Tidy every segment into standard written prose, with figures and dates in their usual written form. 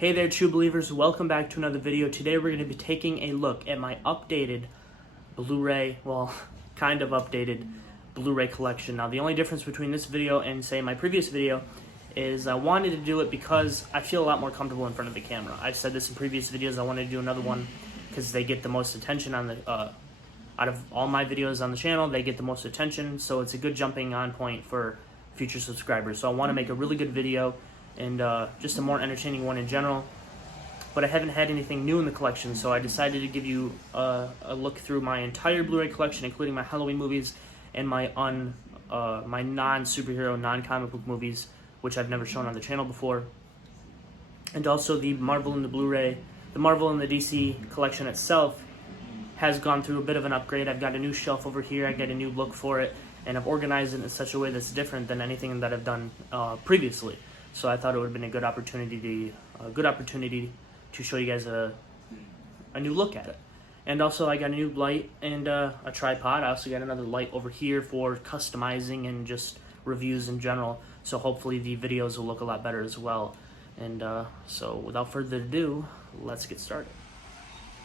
Hey there, true believers. Welcome back to another video. Today we're going to be taking a look at my updated Blu-ray, well, kind of updated Blu-ray collection. Now, the only difference between this video and, say, my previous video is I wanted to do it because I feel a lot more comfortable in front of the camera. I've said this in previous videos. I wanted to do another one because they get the most attention on the out of all my videos on the channel. They get the most attention, so it's a good jumping on point for future subscribers. So I want to make a really good video and just a more entertaining one in general. But I haven't had anything new in the collection, so I decided to give you a look through my entire Blu-ray collection, including my Halloween movies and my non-superhero, non-comic book movies, which I've never shown on the channel before. And also the Marvel and the Blu-ray, the Marvel and the DC collection itself has gone through a bit of an upgrade. I've got a new shelf over here, I got a new look for it, and I've organized it in such a way that's different than anything that I've done previously. So I thought it would have been a good opportunity to show you guys a new look at it. And also I got a new light and a tripod. I also got another light over here for customizing and just reviews in general. So hopefully the videos will look a lot better as well. And so without further ado, let's get started.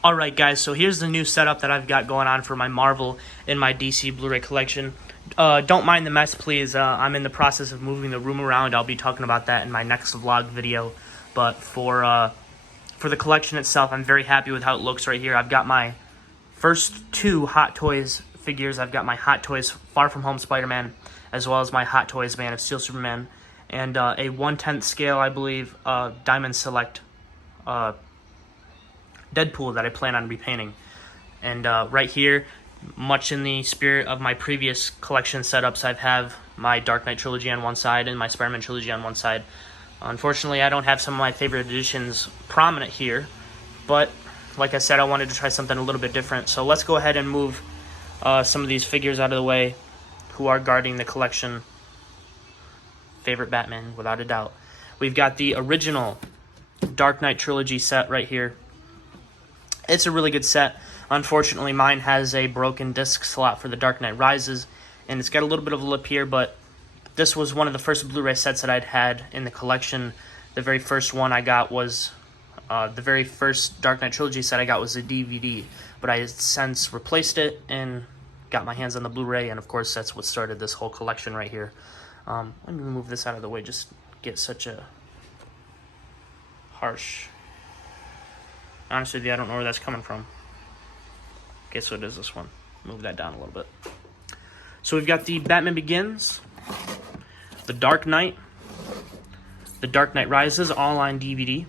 Alright guys, so here's the new setup that I've got going on for my Marvel and my DC Blu-ray collection. Don't mind the mess, please. I'm in the process of moving the room around. I'll be talking about that in my next vlog video. But for the collection itself, I'm very happy with how it looks right here. I've got my first two Hot Toys figures. I've got my Hot Toys Far From Home Spider-Man, as well as my Hot Toys Man of Steel Superman, and a 1/10 scale, I believe, Diamond Select Deadpool that I plan on repainting. And right here, much in the spirit of my previous collection setups, I have my Dark Knight trilogy on one side and my Spider-Man trilogy on one side. Unfortunately, I don't have some of my favorite editions prominent here, but like I said, I wanted to try something a little bit different. So let's go ahead and move some of these figures out of the way who are guarding the collection. Favorite Batman, without a doubt. We've got the original Dark Knight trilogy set right here. It's a really good set. Unfortunately, mine has a broken disc slot for the Dark Knight Rises, and it's got a little bit of a lip here, but this was one of the first Blu-ray sets that I'd had in the collection. The very first one I got was, the very first Dark Knight trilogy set I got was a DVD, but I since replaced it and got my hands on the Blu-ray, and of course that's what started this whole collection right here. Let me move this out of the way, just get such a harsh... Honestly, I don't know where that's coming from. Okay, so it is this one. Move that down a little bit. So we've got the Batman Begins, the Dark Knight, the Dark Knight Rises, all on DVD.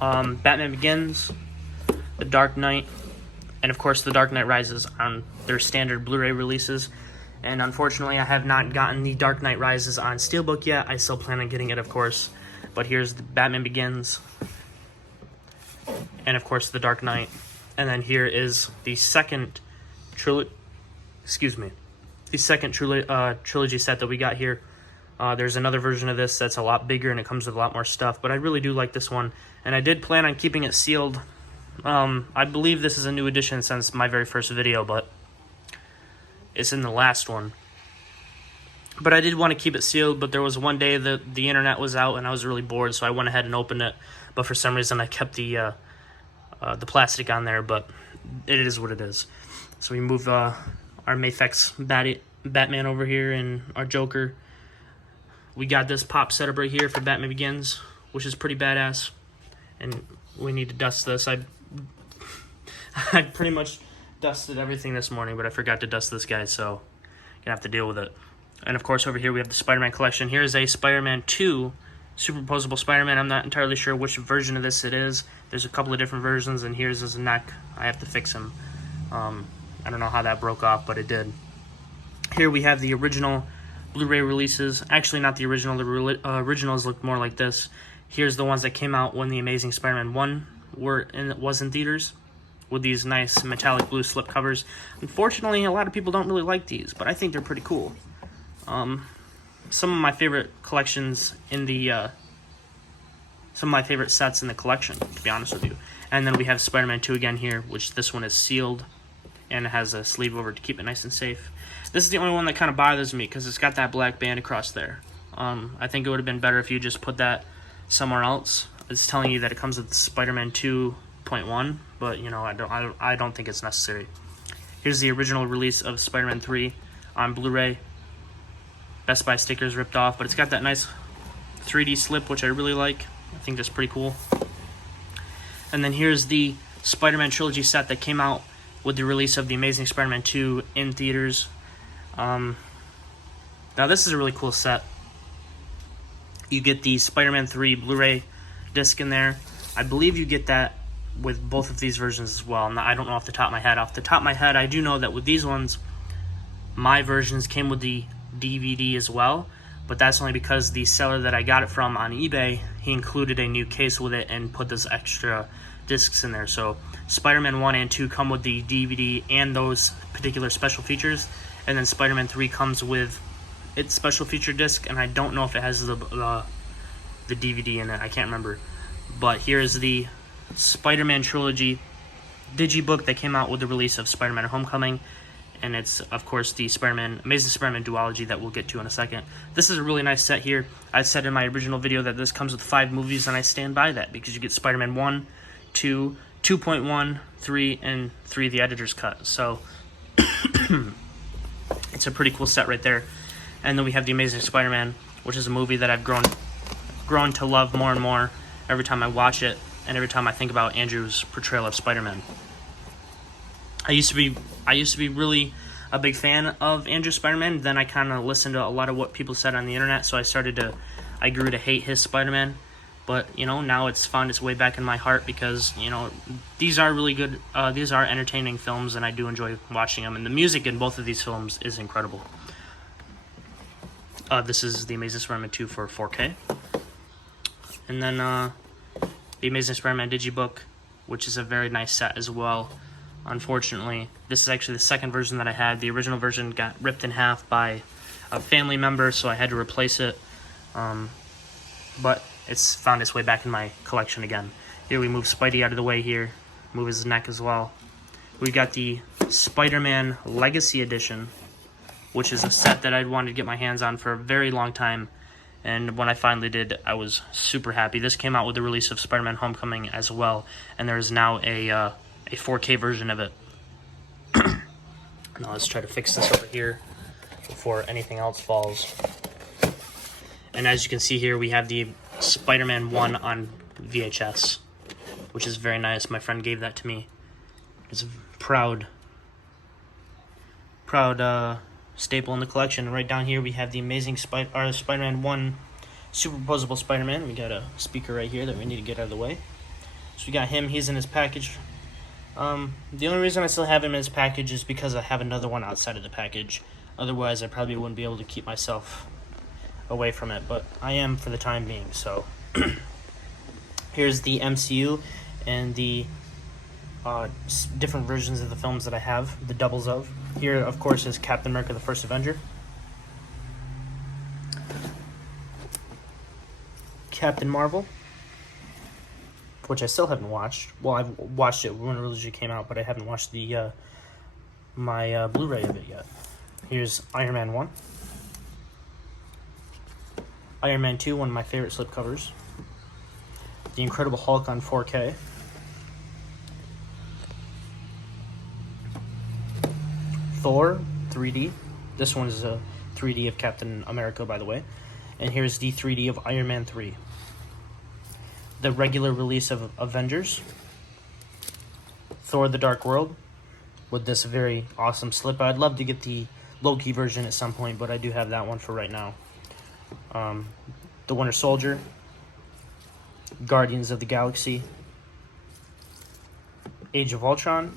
Batman Begins, the Dark Knight, and of course the Dark Knight Rises on their standard Blu-ray releases. And unfortunately, I have not gotten the Dark Knight Rises on Steelbook yet. I still plan on getting it, of course. But here's the Batman Begins, and of course the Dark Knight. And then here is the second trilogy set that we got here. There's another version of this that's a lot bigger and it comes with a lot more stuff, but I really do like this one, and I did plan on keeping it sealed. I believe this is a new edition since my very first video, but it's in the last one. But I did want to keep it sealed, but there was one day that the internet was out and I was really bored, so I went ahead and opened it. But for some reason I kept the plastic on there, but it is what it is. So we move our Mafex Batman over here and our Joker. We got this pop setup right here for Batman Begins, which is pretty badass. And we need to dust this. I pretty much dusted everything this morning, but I forgot to dust this guy, so gonna have to deal with it. And of course over here we have the Spider-Man collection. Here's a Spider-Man 2 Superposable Spider-Man. I'm not entirely sure which version of this it is. There's a couple of different versions, and here's his neck. I have to fix him. I don't know how that broke off, but it did. Here we have the original Blu-ray releases. Actually, not the original. The originals look more like this. Here's the ones that came out when the Amazing Spider-Man 1 was in theaters, with these nice metallic blue slip covers. Unfortunately, a lot of people don't really like these, but I think they're pretty cool. Some of my favorite collections in the some of my favorite sets in the collection, to be honest with you. And then we have Spider-Man 2 again here, which this one is sealed and it has a sleeve over to keep it nice and safe. This is the only one that kind of bothers me because it's got that black band across there. I think it would have been better if you just put that somewhere else. it's telling you that it comes with Spider-Man 2.1, but you know, I don't think it's necessary. Here's the original release of Spider-Man 3 on Blu-ray. Best Buy stickers ripped off, but it's got that nice 3D slip, which I really like. I think that's pretty cool. And then here's the Spider-Man trilogy set that came out with the release of The Amazing Spider-Man 2 in theaters. Now this is a really cool set. You get the Spider-Man 3 Blu-ray disc in there. I believe you get that with both of these versions as well. Now, I don't know off the top of my head. Off the top of my head, I do know that with these ones, my versions came with the DVD as well, but that's only because the seller that I got it from on eBay, he included a new case with it and put those extra discs in there. So Spider-Man 1 and 2 come with the DVD and those particular special features, and then Spider-Man 3 comes with its special feature disc, and I don't know if it has the DVD in it. I can't remember. But here's the Spider-Man trilogy digibook that came out with the release of Spider-Man Homecoming, and it's, of course, the Amazing Spider-Man duology that we'll get to in a second. This is a really nice set here. I said in my original video that this comes with 5 movies, and I stand by that, because you get Spider-Man 1, 2, 2.1, 3, and 3, the editor's cut. So it's a pretty cool set right there. And then we have The Amazing Spider-Man, which is a movie that I've grown to love more and more every time I watch it, and every time I think about Andrew's portrayal of Spider-Man. I used to be really a big fan of Andrew's Spider-Man. Then I kind of listened to a lot of what people said on the internet, so I grew to hate his Spider-Man. But, you know, now it's found its way back in my heart because, you know, these are really good, these are entertaining films, and I do enjoy watching them. And the music in both of these films is incredible. This is The Amazing Spider-Man 2 for 4K. And then The Amazing Spider-Man Digibook, which is a very nice set as well. Unfortunately, this is actually the second version that I had. The original version got ripped in half by a family member, so I had to replace it. But it's found its way back in my collection again. Here we move Spidey out of the way here. Move his neck as well. We've got the Spider-Man Legacy Edition, which is a set that I'd wanted to get my hands on for a very long time. And when I finally did, I was super happy. This came out with the release of Spider-Man Homecoming as well. And there is now a 4K version of it. Now let's try to fix this over here before anything else falls. And as you can see here, we have the Spider-Man 1 on VHS, which is very nice. My friend gave that to me. It's a proud staple in the collection. Right down here we have the Amazing Spider-Man 1 Superposable Spider-Man. We got a speaker right here that we need to get out of the way. So we got him. He's in his package. The only reason I still have him in his package is because I have another one outside of the package. Otherwise, I probably wouldn't be able to keep myself away from it, but I am for the time being. So here's the MCU and the different versions of the films that I have, the doubles of. Here, of course, is Captain America: The First Avenger, Captain Marvel, which I still haven't watched. Well, I've watched it when it originally came out, but I haven't watched the my Blu-ray of it yet. Here's Iron Man 1. Iron Man 2, one of my favorite slipcovers. The Incredible Hulk on 4K. Thor 3D. This one is a 3D of Captain America, by the way. And here's the 3D of Iron Man 3. The regular release of Avengers. Thor: The Dark World with this very awesome slip. I'd love to get the Loki version at some point, but I do have that one for right now. The Winter Soldier, Guardians of the Galaxy, Age of Ultron,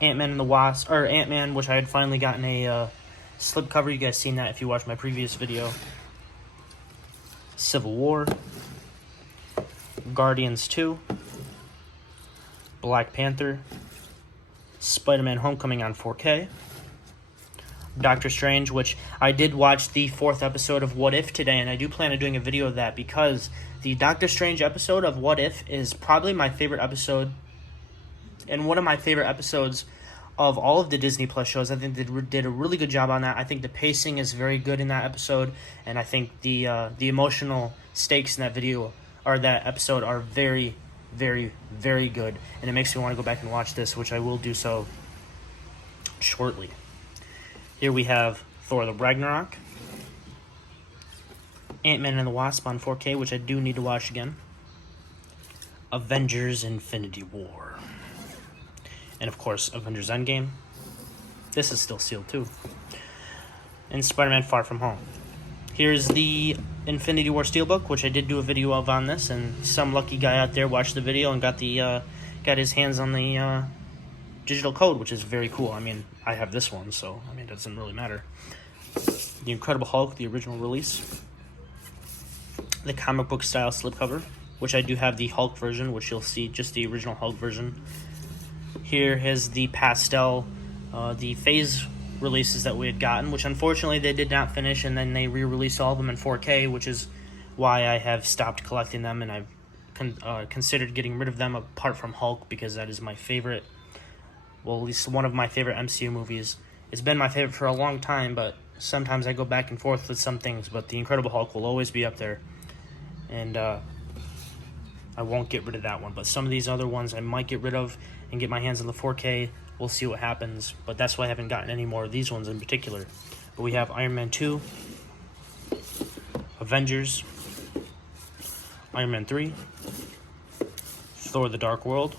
Ant-Man and the Wasp, or Ant-Man, which I had finally gotten a slipcover. You guys seen that if you watched my previous video. Civil War, Guardians 2, Black Panther, Spider-Man Homecoming on 4K, Doctor Strange, which I did watch the 4th episode of What If today, and I do plan on doing a video of that because the Doctor Strange episode of What If is probably my favorite episode, and one of my favorite episodes of all of the Disney Plus shows. I think they did a really good job on that. I think the pacing is very good in that episode, and I think the emotional stakes in that video or that episode are very, very, very good, and it makes me want to go back and watch this, which I will do so shortly. Here we have Thor: The Ragnarok, Ant-Man and the Wasp on 4K, which I do need to watch again, Avengers: Infinity War, and of course Avengers: Endgame. This is still sealed too. And Spider-Man: Far From Home. Here's the Infinity War Steelbook, which I did do a video of on this, and some lucky guy out there watched the video and got his hands on the digital code, which is very cool. I mean, I have this one, so I mean, it doesn't really matter. The Incredible Hulk, the original release. The comic book style slipcover, which I do have the Hulk version, which you'll see just the original Hulk version. Here is the pastel, the phase releases that we had gotten, which unfortunately they did not finish, and then they re-released all of them in 4K, which is why I have stopped collecting them, and I've considered getting rid of them apart from Hulk, because that is my favorite, well, at least one of my favorite MCU movies. It's been my favorite for a long time, but sometimes I go back and forth with some things, but the Incredible Hulk will always be up there, and I won't get rid of that one. But some of these other ones I might get rid of and get my hands on the 4K. We'll see what happens, but that's why I haven't gotten any more of these ones in particular. But we have Iron Man 2, Avengers, Iron Man 3, Thor: The Dark World,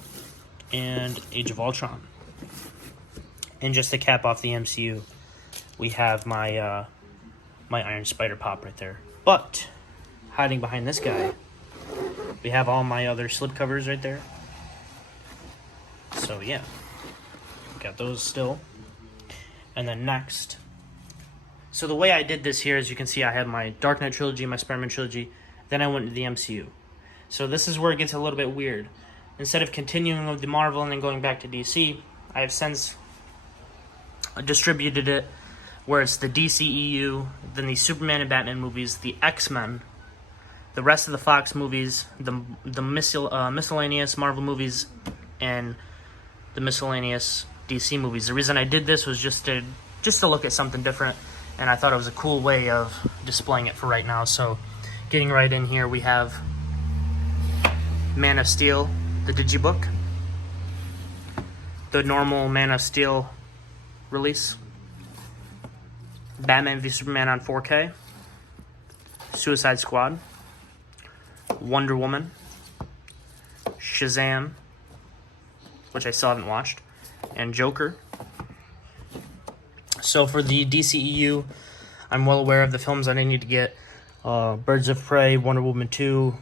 and Age of Ultron. And just to cap off the MCU, we have my my Iron Spider pop right there. But hiding behind this guy, we have all my other slipcovers right there. So yeah, got those still. And then next, so the way I did this here, as you can see, I had my Dark Knight trilogy, my Spider-Man trilogy, then I went to the MCU. So this is where it gets a little bit weird. Instead of continuing with the Marvel and then going back to DC, I have since distributed it where it's the DCEU, then the Superman and Batman movies, the X-Men, the rest of the Fox movies, the miscellaneous Marvel movies, and the miscellaneous DC movies. The reason I did this was just to look at something different, and I thought it was a cool way of displaying it for right now. So getting right in here, we have Man of Steel, the digibook, the normal Man of Steel release, Batman v Superman on 4K, Suicide Squad, Wonder Woman, Shazam, which I still haven't watched, and Joker. So for the DCEU, I'm well aware of the films that I need to get. Birds of Prey, Wonder Woman 2,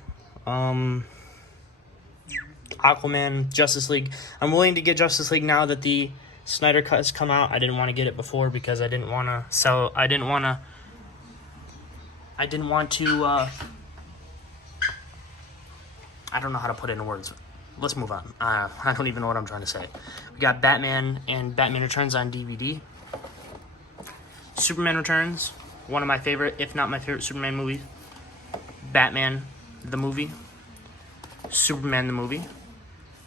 Aquaman, Justice League. I'm willing to get Justice League now that the Snyder Cut has come out. I didn't want to get it before because I didn't want to, I don't know how to put it in words. Let's move on. I don't even know what I'm trying to say. We got Batman and Batman Returns on DVD. Superman Returns, one of my favorite, if not my favorite Superman movie. Batman, the movie. Superman, the movie.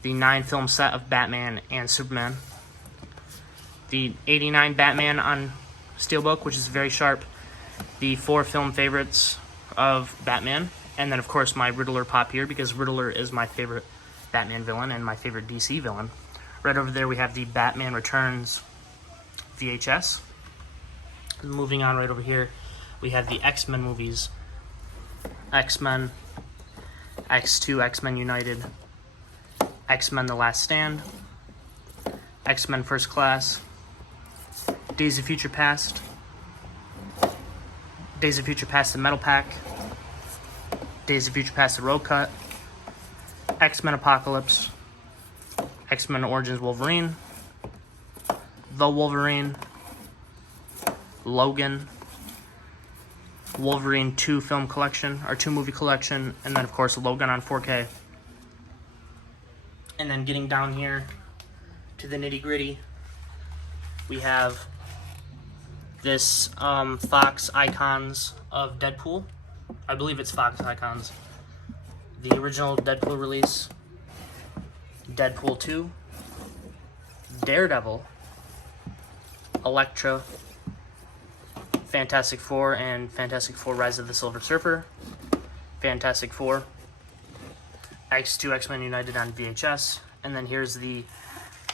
The 9-film set of Batman and Superman. The 89 Batman on Steelbook, which is very sharp. The 4-film favorites of Batman. And then, of course, my Riddler pop here, because Riddler is my favorite Batman villain and my favorite DC villain. Right over there, we have the Batman Returns VHS. Moving on right over here, we have the X-Men movies. X-Men, X2, X-Men United, X-Men The Last Stand, X-Men First Class, Days of Future Past, Days of Future Past The Metal Pack, Days of Future Past The Road Cut, X-Men Apocalypse, X-Men Origins Wolverine, The Wolverine, Logan, Wolverine 2 film collection, or 2 movie collection, and then of course Logan on 4K. And then getting down here to the nitty gritty, we have this Fox Icons of Deadpool. I believe it's Fox Icons. The original Deadpool release, Deadpool 2, Daredevil, Elektra, Fantastic Four and Fantastic Four Rise of the Silver Surfer, Fantastic Four, X2 X-Men United on VHS. And then here's the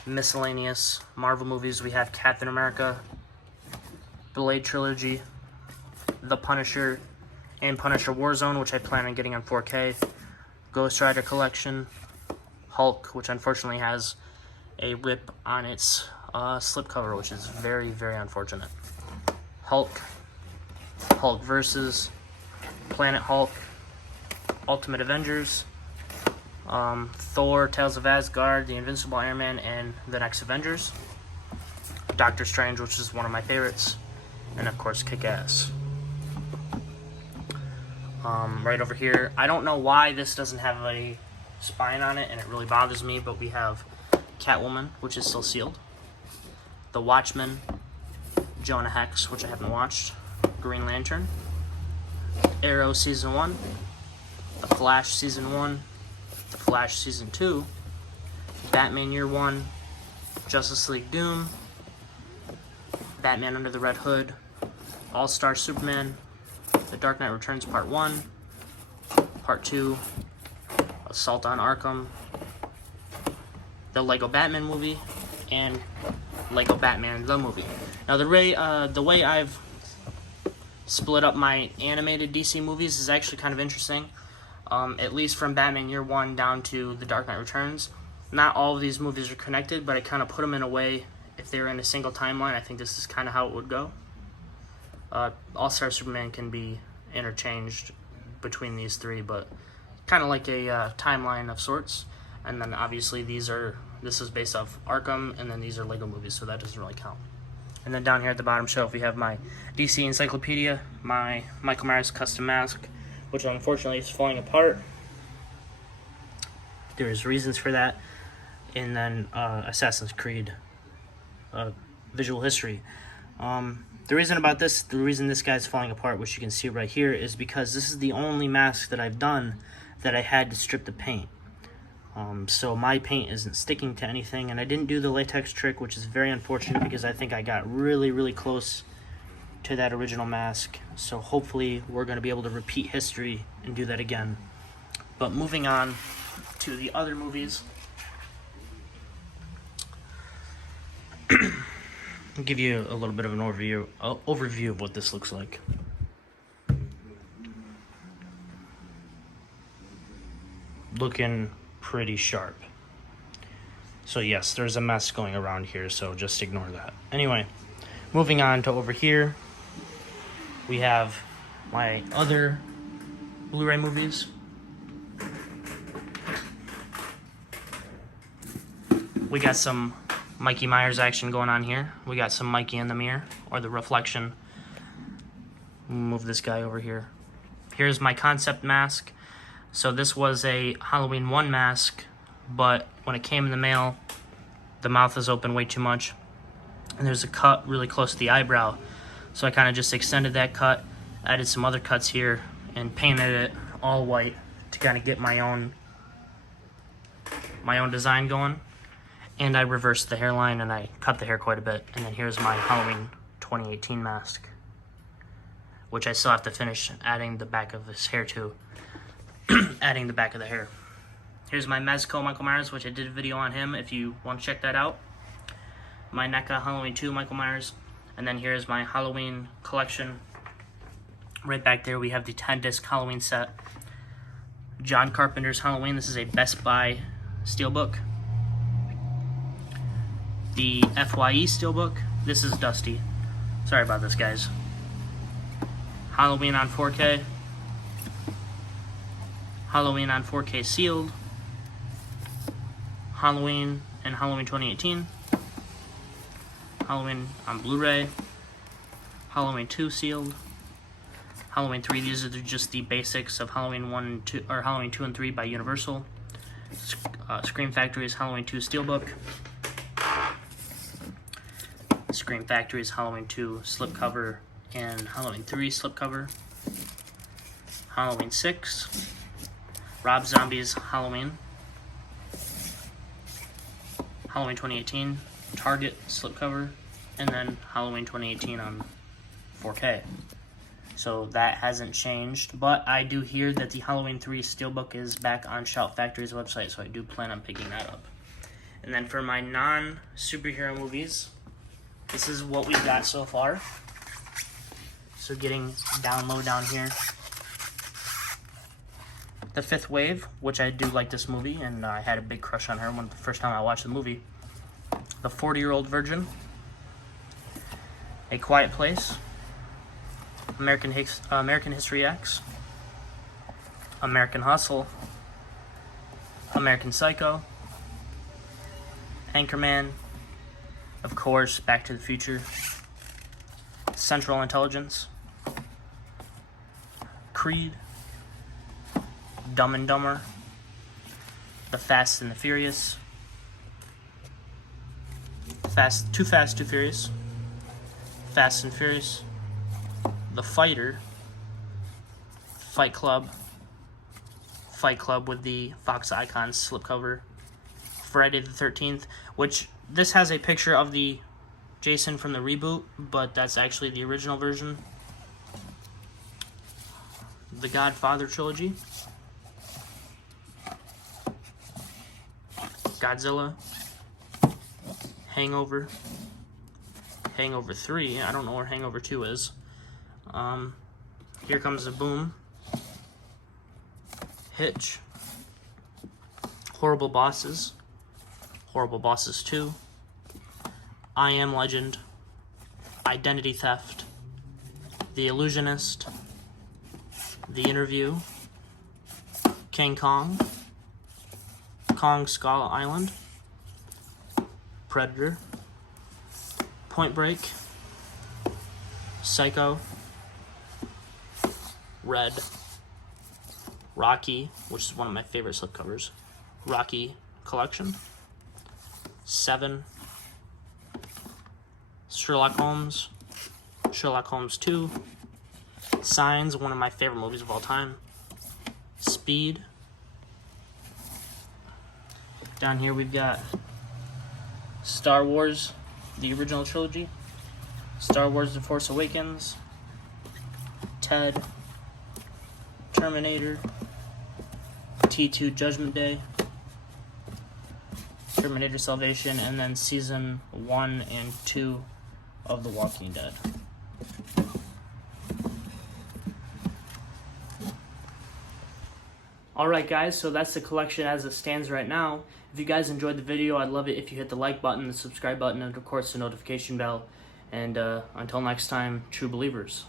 miscellaneous Marvel movies. We have Captain America, Blade Trilogy, The Punisher, and Punisher Warzone, which I plan on getting on 4K, Ghost Rider Collection, Hulk, which unfortunately has a rip on its slipcover, which is very, very unfortunate. Hulk, Hulk vs. Planet Hulk, Ultimate Avengers, Thor, Tales of Asgard, The Invincible Iron Man, and The Next Avengers. Doctor Strange, which is one of my favorites, and of course Kick-Ass. Right over here, I don't know why this doesn't have a spine on it, and it really bothers me, but we have Catwoman, which is still sealed, The Watchmen, Jonah Hex, which I haven't watched, Green Lantern, Arrow Season 1, The Flash Season 1, The Flash Season 2, Batman Year 1, Justice League Doom, Batman Under the Red Hood, All-Star Superman, The Dark Knight Returns Part 1, Part 2, Assault on Arkham, the Lego Batman movie, and Lego Batman the movie. Now the way I've split up my animated DC movies is actually kind of interesting. At least from Batman Year 1 down to The Dark Knight Returns. Not all of these movies are connected, but I kind of put them in a way, if they were in a single timeline, I think this is kind of how it would go. All-Star Superman can be interchanged between these three, but kind of like a timeline of sorts. And then obviously this is based off Arkham, and then these are Lego movies, so that doesn't really count. And then down here at the bottom shelf, we have my DC Encyclopedia, my Michael Myers custom mask, which unfortunately is falling apart. There's reasons for that. And then Assassin's Creed visual history. The reason this guy's falling apart, which you can see right here, is because this is the only mask that I've done that I had to strip the paint. So my paint isn't sticking to anything, and I didn't do the latex trick, which is very unfortunate because I think I got really, really close to that original mask. So hopefully we're going to be able to repeat history and do that again. But moving on to the other movies, I'll give you a little bit of an overview of what this looks like. Looking pretty sharp. So yes, there's a mess going around here, so just ignore that. Anyway, moving on to over here, we have my other Blu-ray movies. We got some Mikey Myers action going on here. We got some Mikey in the mirror, or the reflection. Move this guy over here. Here's my concept mask. So this was a Halloween 1 mask, but when it came in the mail, the mouth is open way too much, and there's a cut really close to the eyebrow. So I kind of just extended that cut, added some other cuts here, and painted it all white to kind of get my own design going. And I reversed the hairline, and I cut the hair quite a bit. And then here's my Halloween 2018 mask, which I still have to finish adding the back of his hair to. Adding the back of the hair. Here's my Mezco Michael Myers, which I did a video on him if you want to check that out. My NECA Halloween 2 Michael Myers. And then here's my Halloween collection. Right back there we have the 10-disc Halloween set. John Carpenter's Halloween. This is a Best Buy steelbook. The FYE steelbook. This is dusty. Sorry about this, guys. Halloween on 4K. Halloween on 4K sealed. Halloween and Halloween 2018. Halloween on Blu-ray. Halloween 2 sealed. Halloween 3, these are just the basics of Halloween 1 and 2, or Halloween 2 and 3 by Universal. Scream Factory's Halloween 2 steelbook. Scream Factory's Halloween 2 slipcover and Halloween 3 slipcover. Halloween 6. Rob Zombie's Halloween. Halloween 2018 Target slipcover. And then Halloween 2018 on 4K. So that hasn't changed. But I do hear that the Halloween 3 Steelbook is back on Shout Factory's website, so I do plan on picking that up. And then for my non-superhero movies, this is what we've got so far. So getting down low down here. The Fifth Wave, which I do like this movie, and I had a big crush on her when the first time I watched the movie. The 40-Year-Old Virgin. A Quiet Place. American History X. American Hustle. American Psycho. Anchorman. Of course, Back to the Future. Central Intelligence. Creed. Dumb and Dumber. The Fast and the Furious. Too Fast, Too Furious. Fast and Furious. The Fighter. Fight Club. Fight Club with the Fox Icon slipcover. Friday the 13th, which this has a picture of the Jason from the reboot, but that's actually the original version. The Godfather trilogy. Godzilla. Hangover. Hangover 3. I don't know where Hangover 2 is. Here Comes the Boom. Hitch. Horrible Bosses. Horrible Bosses 2. I Am Legend. Identity Theft. The Illusionist. The Interview. King Kong. Kong Skull Island. Predator. Point Break. Psycho. Red. Rocky, which is one of my favorite slipcovers. Rocky Collection. 7. Sherlock Holmes. Sherlock Holmes 2. Signs, one of my favorite movies of all time. Speed. Down here we've got Star Wars, the original trilogy. Star Wars The Force Awakens. Ted. Terminator. T2 Judgment Day. Terminator Salvation, and then season 1 and 2 of The Walking Dead. Alright guys, so that's the collection as it stands right now. If you guys enjoyed the video, I'd love it if you hit the like button, the subscribe button, and of course the notification bell. And until next time, true believers.